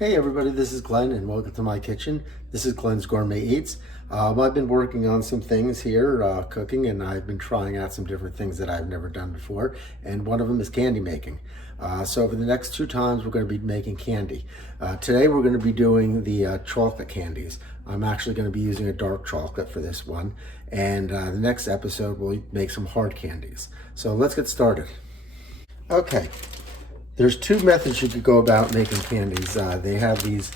Hey everybody, this is Glenn and welcome to my kitchen. This is Glenn's Gourmet Eats. I've been working on some things here, cooking, and I've been trying out some different things that I've never done before, and one of them is candy making. So for the next 2 times we're going to be making candy. Today we're going to be doing the chocolate candies. I'm actually going to be using a dark chocolate for this one, and the next episode we'll make some hard candies. So let's get started. Okay. There's 2 methods you could go about making candies. They have these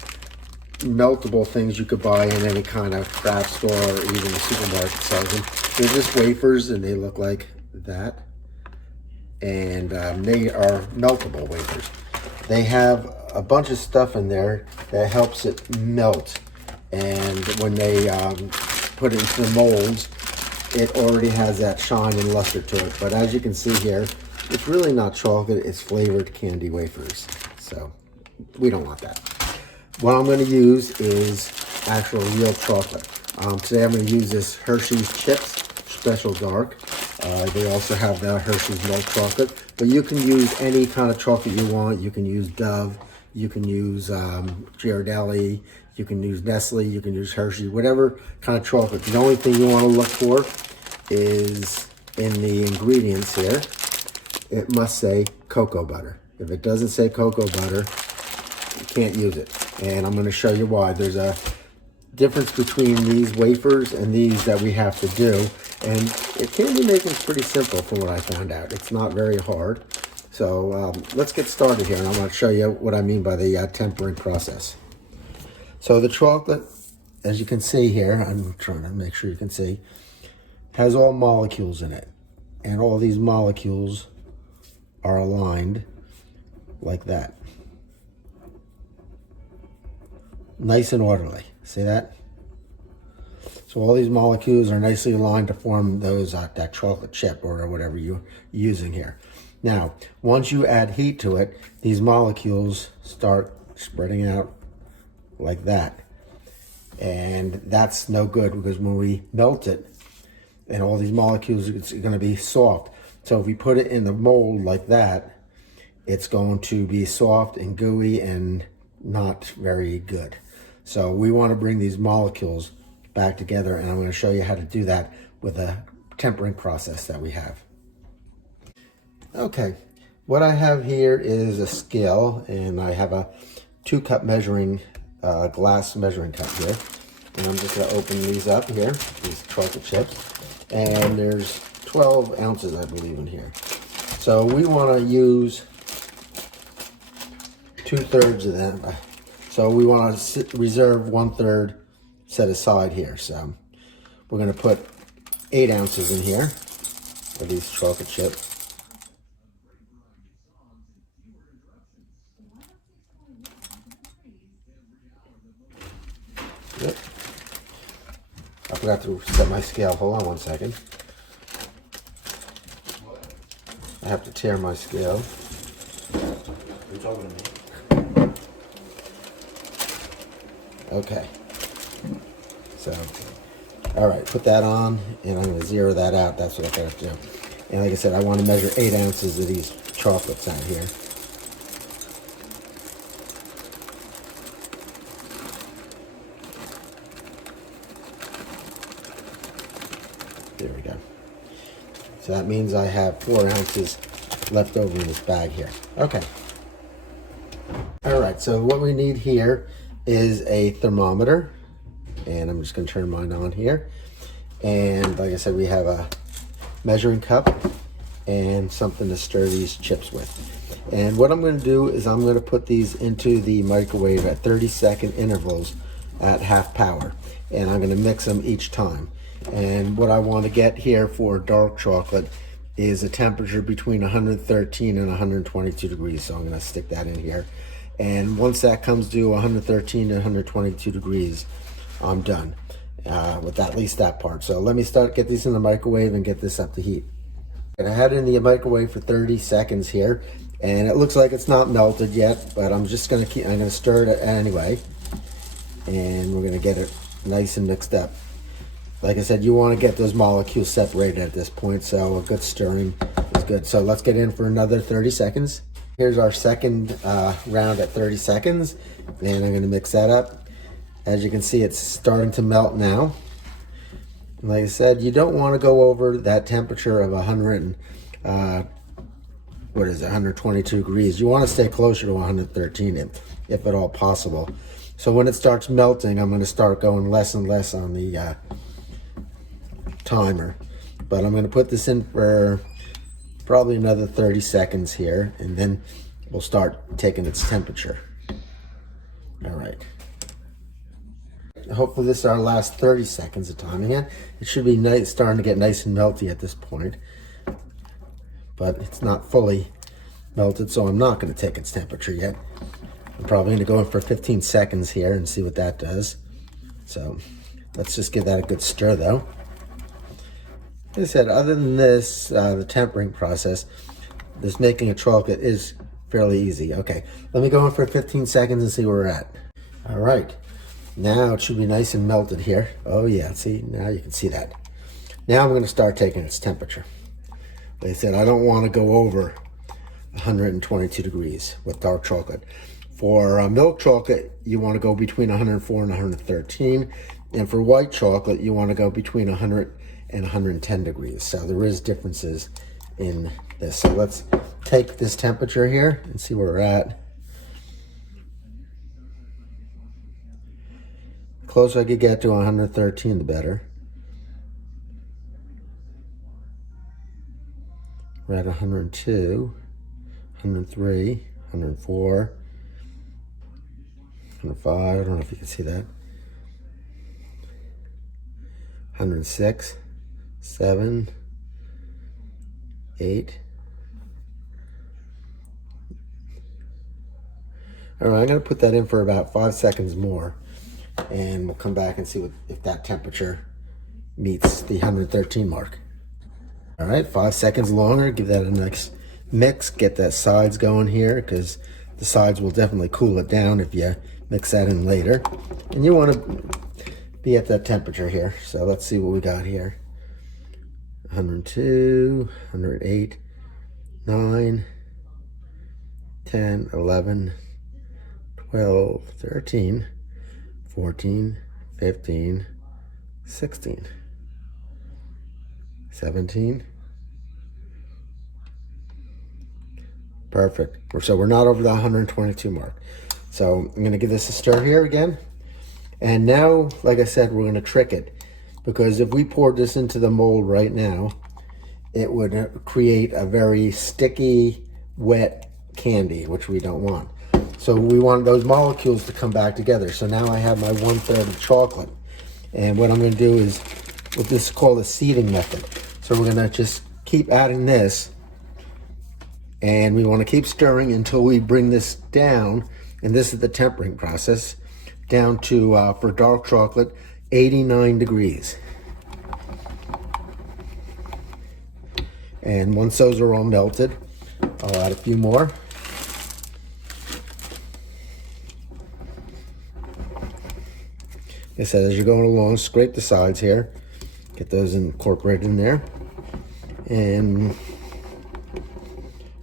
meltable things you could buy in any kind of craft store or even the supermarket sells them. They're just wafers and they look like that. And they are meltable wafers. They have a bunch of stuff in there that helps it melt. And when they put it into the molds, it already has that shine and luster to it. But as you can see here, it's really not chocolate, it's flavored candy wafers. So we don't want that. What I'm going to use is actual real chocolate. Today I'm going to use this Hershey's Chips Special Dark. They also have the Hershey's Milk Chocolate. But you can use any kind of chocolate you want. You can use Dove, you can use Ghirardelli, you can use Nestle, you can use Hershey, whatever kind of chocolate. The only thing you want to look for is in the ingredients here. It must say cocoa butter. If it doesn't say cocoa butter, you can't use it. And I'm going to show you why. There's a difference between these wafers and these that we have to do. And candy making is pretty simple from what I found out. It's not very hard. So let's get started here. And I'm going to show you what I mean by the tempering process. So the chocolate, as you can see here, I'm trying to make sure you can see, has all molecules in it. And all these molecules are aligned like that. Nice and orderly. See that? So all these molecules are nicely aligned to form those that chocolate chip or whatever you're using here. Now, once you add heat to it, these molecules start spreading out like that. And that's no good because when we melt it, and all these molecules, it's going to be soft. So if we put it in the mold like that, it's going to be soft and gooey and not very good. So we want to bring these molecules back together, and I'm going to show you how to do that with a tempering process that we have. Okay, what I have here is a scale, and I have a 2-cup measuring glass measuring cup here. And I'm just going to open these up here, these chocolate chips. And there's 12 ounces, I believe, in here. So we want to use 2/3 of them. So we want to reserve 1/3 set aside here. So we're going to put 8 ounces in here of these chocolate chips. Yep. I forgot to set my scale. Hold on one second. I have to tear my scale. You're talking to me. Okay. So, all right, put that on, and I'm going to zero that out. That's what I got to do. And like I said, I want to measure 8 ounces of these chocolates out here. There we go. So that means I have 4 ounces left over in this bag here. Okay. All right, so what we need here is a thermometer. And I'm just going to turn mine on here. And like I said, we have a measuring cup and something to stir these chips with. And what I'm going to do is I'm going to put these into the microwave at 30-second intervals at half power. And I'm going to mix them each time. And what I want to get here for dark chocolate is a temperature between 113 and 122 degrees. So I'm going to stick that in here. And once that comes to 113 and 122 degrees, I'm done with at least that part. So let me get these in the microwave and get this up to heat. And I had it in the microwave for 30 seconds here. And it looks like it's not melted yet, but I'm just going to I'm going to stir it anyway. And we're going to get it nice and mixed up. Like I said, you want to get those molecules separated at this point, so a good stirring is good. So let's get in for another 30 seconds. Here's our second round at 30 seconds. And I'm going to mix that up. As you can see, it's starting to melt now. And like I said, you don't want to go over that temperature of 122 degrees. You want to stay closer to 113 if at all possible. So when it starts melting, I'm going to start going less and less on the timer. But I'm going to put this in for probably another 30 seconds here, and then we'll start taking its temperature. All right. Hopefully this is our last 30 seconds of timing it. It should be nice, starting to get nice and melty at this point. But it's not fully melted, so I'm not going to take its temperature yet. I'm probably going to go in for 15 seconds here and see what that does. So let's just give that a good stir though. Like I said, other than this, the tempering process, this making a chocolate is fairly easy. Okay, let me go in for 15 seconds and see where we're at. All right, now it should be nice and melted here. Oh yeah, see, now you can see that. Now I'm going to start taking its temperature. Like I said, I don't want to go over 122 degrees with dark chocolate. For milk chocolate, you want to go between 104 and 113. And for white chocolate, you want to go between 100 and 110 degrees. So there is differences in this. So let's take this temperature here and see where we're at. The closer I could get to 113, the better. We're at 102, 103, 104, 105, I don't know if you can see that. 106, 7, 8. All right, I'm going to put that in for about 5 seconds more, and we'll come back and see if that temperature meets the 113 mark. All right, 5 seconds longer. Give that a nice mix. Get that sides going here, because the sides will definitely cool it down if you mix that in later. And you want to be at that temperature here. So let's see what we got here. 102, 108, 9, 10, 11, 12, 13, 14, 15, 16, 17. Perfect. So we're not over the 122 mark. So I'm going to give this a stir here again. And now, like I said, we're going to trick it. Because if we poured this into the mold right now, it would create a very sticky, wet candy, which we don't want. So we want those molecules to come back together. So now I have my 1/3 of chocolate. And what I'm going to do is, what this is called a seeding method. So we're going to just keep adding this. And we want to keep stirring until we bring this down. And this is the tempering process. Down to, for dark chocolate, 89 degrees. And once those are all melted, I'll add a few more. Like I said, as you're going along, scrape the sides here. Get those incorporated in there. And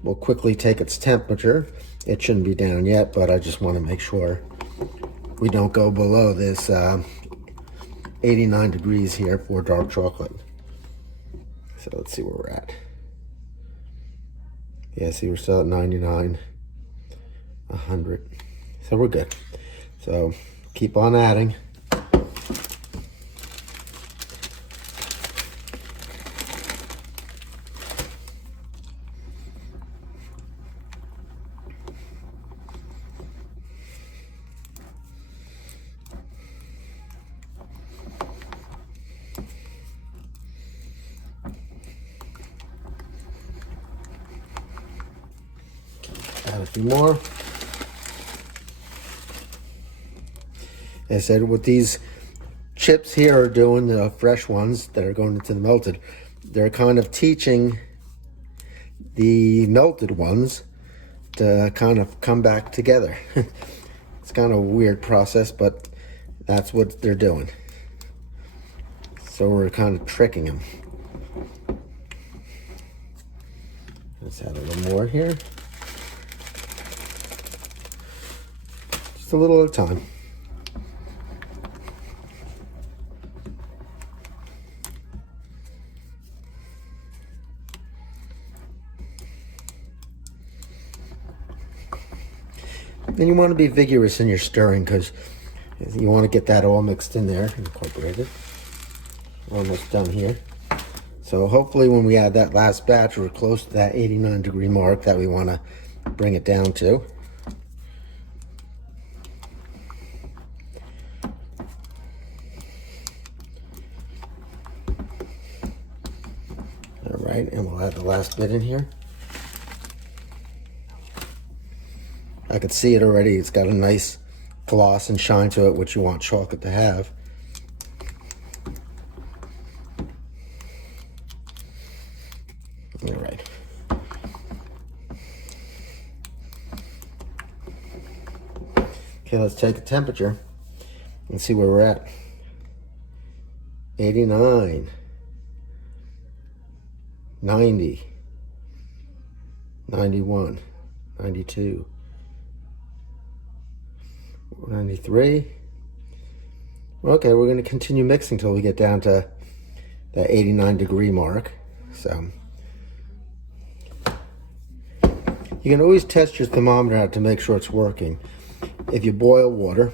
we'll quickly take its temperature. It shouldn't be down yet, but I just want to make sure we don't go below this 89 degrees here for dark chocolate. So let's see where we're at. Yeah, see, we're still at 99, 100. So we're good. So keep on adding. Add a few more. As I said, what these chips here are doing, the fresh ones that are going into the melted, they're kind of teaching the melted ones to kind of come back together. It's kind of a weird process, but that's what they're doing. So we're kind of tricking them. Let's add a little more here. Just a little at a time. And you want to be vigorous in your stirring because you want to get that all mixed in there, incorporated. Almost done here. So hopefully when we add that last batch, we're close to that 89-degree mark that we want to bring it down to. All right, and we'll add the last bit in here. I can see it already. It's got a nice gloss and shine to it, which you want chocolate to have. All right. Okay, let's take a temperature and see where we're at. 89, 90, 91, 92, 93. Okay, we're going to continue mixing until we get down to that 89-degree mark. So you can always test your thermometer out to make sure it's working. If you boil water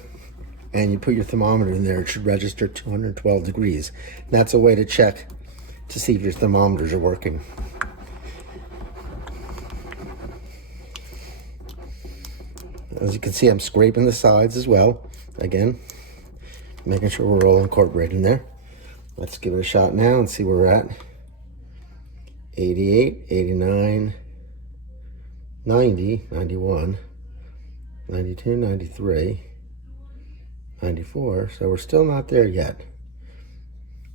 and you put your thermometer in there, it should register 212 degrees. And that's a way to check to see if your thermometers are working. As you can see, I'm scraping the sides as well. Again, making sure we're all incorporated in there. Let's give it a shot now and see where we're at. 88, 89, 90, 91, 92, 93, 94. So we're still not there yet.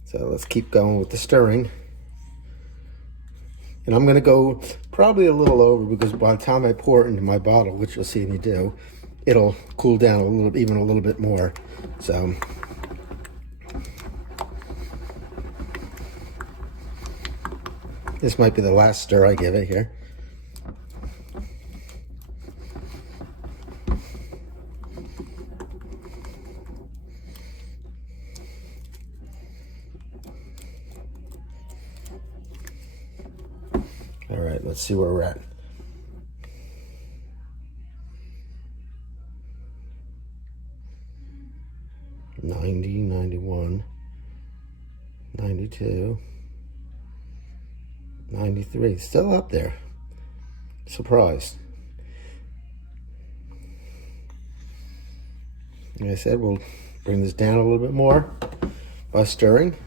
So let's keep going with the stirring. And I'm going to go probably a little over because by the time I pour it into my bottle, which you'll see me do, it'll cool down a little, even a little bit more. So this might be the last stir I give it here. All right, let's see where we're at. $90, $91, $92, $93. Still up there. Surprised. Like I said, we'll bring this down a little bit more by stirring.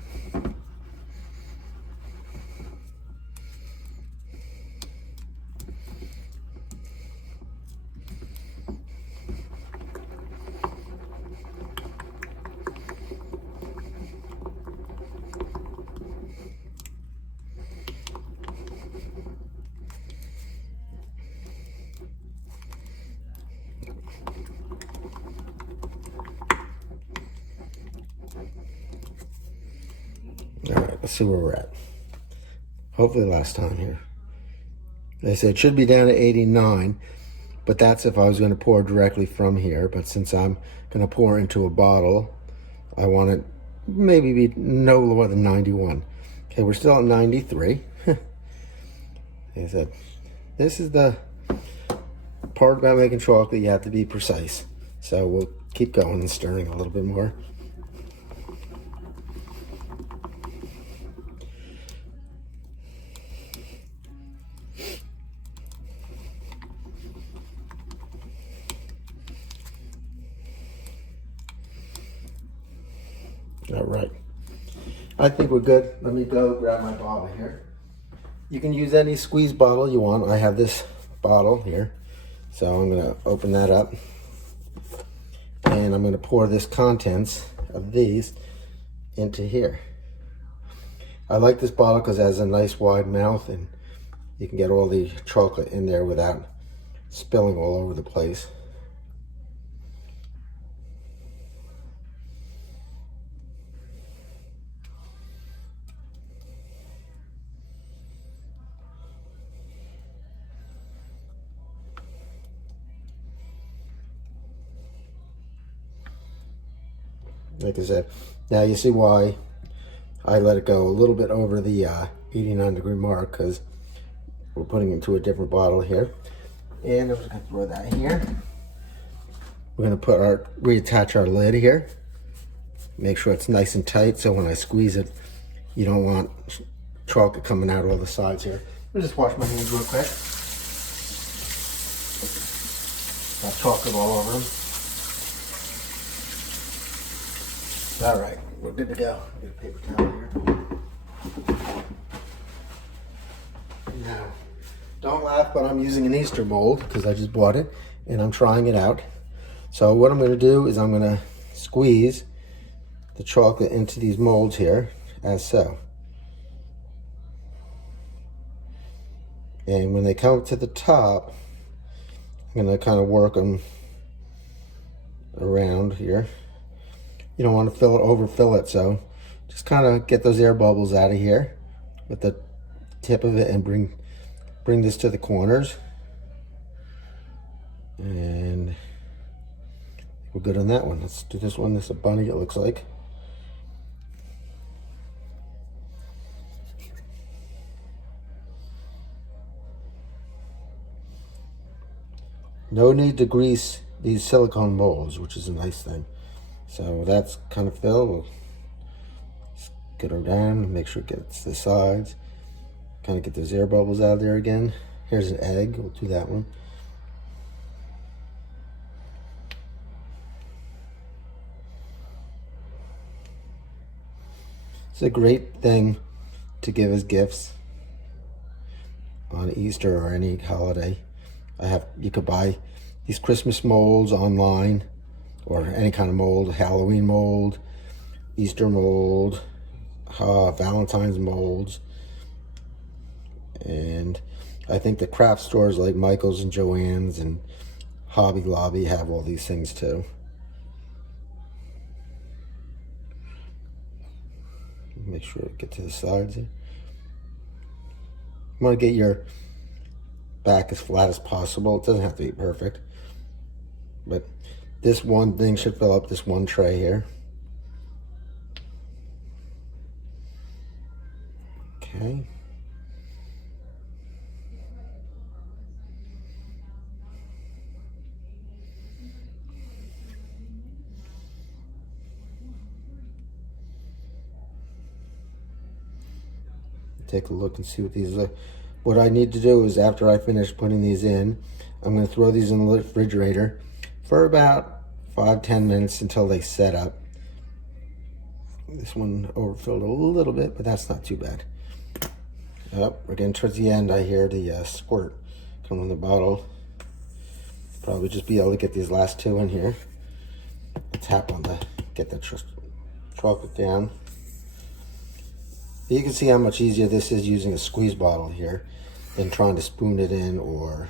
All right, let's see where we're at. Hopefully last time here. They said it should be down to 89, but that's if I was going to pour directly from here. But since I'm going to pour into a bottle, I want it maybe be no lower than 91. Okay, we're still at 93. Like I said, this is the part about making chocolate. You have to be precise. So we'll keep going and stirring a little bit more. All right, I think we're good. Let me go grab my bottle here. You can use any squeeze bottle you want. I have this bottle here. So I'm gonna open that up and I'm gonna pour this contents of these into here. I like this bottle because it has a nice wide mouth and you can get all the chocolate in there without spilling all over the place. like I said. Now you see why I let it go a little bit over the 89-degree mark, because we're putting it into a different bottle here. And I'm just gonna throw that here. We're gonna reattach our lid here. Make sure it's nice and tight, so when I squeeze it, you don't want chocolate coming out all the sides here. Let me just wash my hands real quick. Got chocolate all over them. All right, we're good to go. Get a paper towel here. Now, don't laugh, but I'm using an Easter mold because I just bought it and I'm trying it out. So what I'm going to do is I'm going to squeeze the chocolate into these molds here, as so. And when they come to the top, I'm going to kind of work them around here. You don't want to overfill it, so just kind of get those air bubbles out of here with the tip of it and bring this to the corners. And we're good on that one. Let's do this one. This is a bunny, it looks like. No need to grease these silicone molds, which is a nice thing. So that's kind of filled. We'll just get her down, make sure it gets the sides. Kind of get those air bubbles out of there again. Here's an egg, we'll do that one. It's a great thing to give as gifts on Easter or any holiday. You could buy these Christmas molds online, or any kind of mold, Halloween mold, Easter mold, Valentine's molds. And I think the craft stores like Michael's and Joann's and Hobby Lobby have all these things too. Make sure to get to the sides here. You want to get your back as flat as possible. It doesn't have to be perfect, but this one thing should fill up this one tray here. Okay. Take a look and see what these look. What I need to do is, after I finish putting these in, I'm going to throw these in the refrigerator for about 5-10 minutes until they set up. This one overfilled a little bit, but that's not too bad. Yep, we're getting towards the end. I hear the squirt come in the bottle. Probably just be able to get these last two in here. Tap on get the chocolate down. You can see how much easier this is using a squeeze bottle here than trying to spoon it in or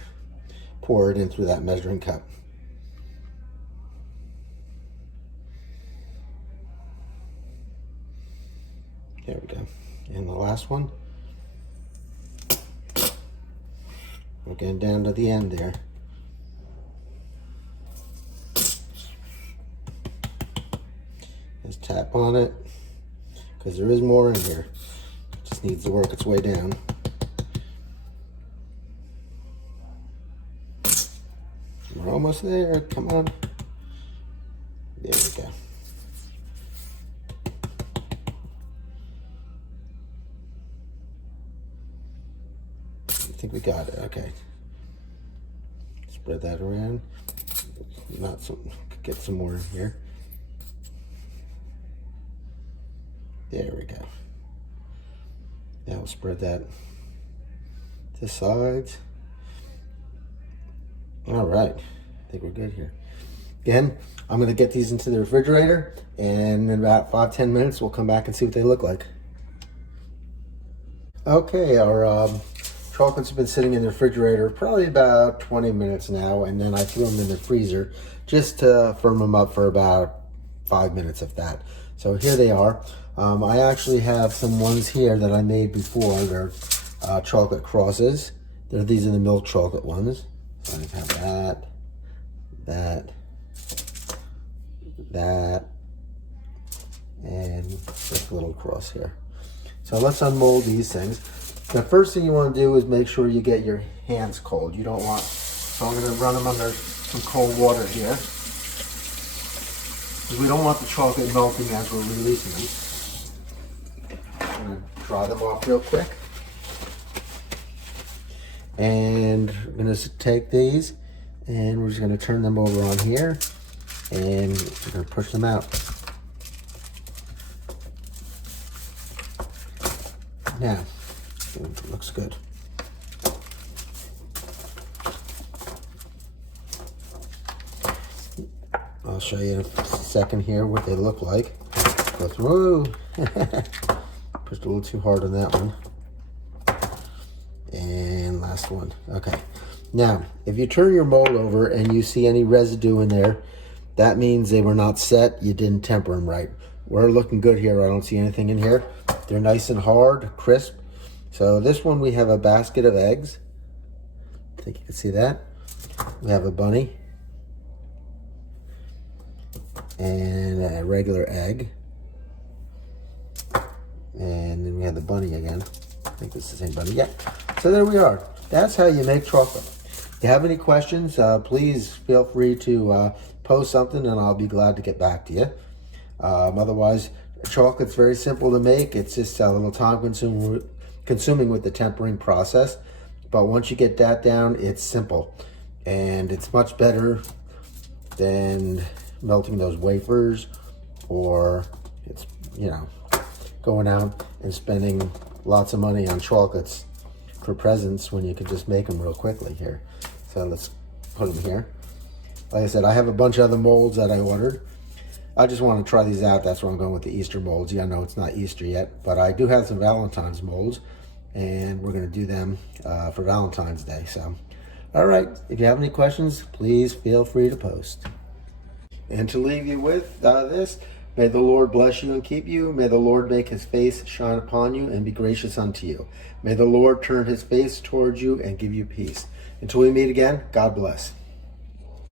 pour it in through that measuring cup. There we go. And the last one. We're getting down to the end there. Just tap on it, because there is more in here. It just needs to work its way down. We're almost there. Come on. There we go. I think we got it. Okay. Spread that around. Get some more in here. There we go. Now we'll spread that to the sides. All right, I think we're good here. Again, I'm gonna get these into the refrigerator, and in about 5-10 minutes, we'll come back and see what they look like. Okay, our chocolates have been sitting in the refrigerator probably about 20 minutes now, and then I threw them in the freezer just to firm them up for about 5 minutes, if that. So here they are. I actually have some ones here that I made before. They're chocolate crosses. These are the milk chocolate ones. So I have that, and just a little across here. So let's unmold these things. The first thing you want to do is make sure you get your hands cold. You don't want, so I'm going to run them under some cold water here, because we don't want the chocolate melting as we're releasing them. I'm going to dry them off real quick. And I'm going to take these and we're just going to turn them over on here and we're going to push them out. Now, it looks good. I'll show you in a second here what they look like. But, whoa! Pushed a little too hard on that one. And last one. Okay. Now, if you turn your mold over and you see any residue in there, that means they were not set. You didn't temper them right. We're looking good here. I don't see anything in here. They're nice and hard, crisp. So this one, we have a basket of eggs. I think you can see that. We have a bunny and a regular egg. And then we have the bunny again. I think this is the same bunny. Yeah. So there we are. That's how you make chocolate. If you have any questions, please feel free to post something and I'll be glad to get back to you. Otherwise, chocolate's very simple to make. It's just a little time consuming with the tempering process. But once you get that down, it's simple. And it's much better than melting those wafers, or it's, you know, going out and spending lots of money on chocolates for presents when you can just make them real quickly here. So let's put them here. Like I said, I have a bunch of other molds that I ordered. I just want to try these out. That's why I'm going with the Easter molds. Yeah, I know it's not Easter yet, but I do have some Valentine's molds, and we're going to do them for Valentine's Day. So, all right, if you have any questions, please feel free to post. And to leave you with this, may the Lord bless you and keep you. May the Lord make his face shine upon you and be gracious unto you. May the Lord turn his face towards you and give you peace. Until we meet again, God bless.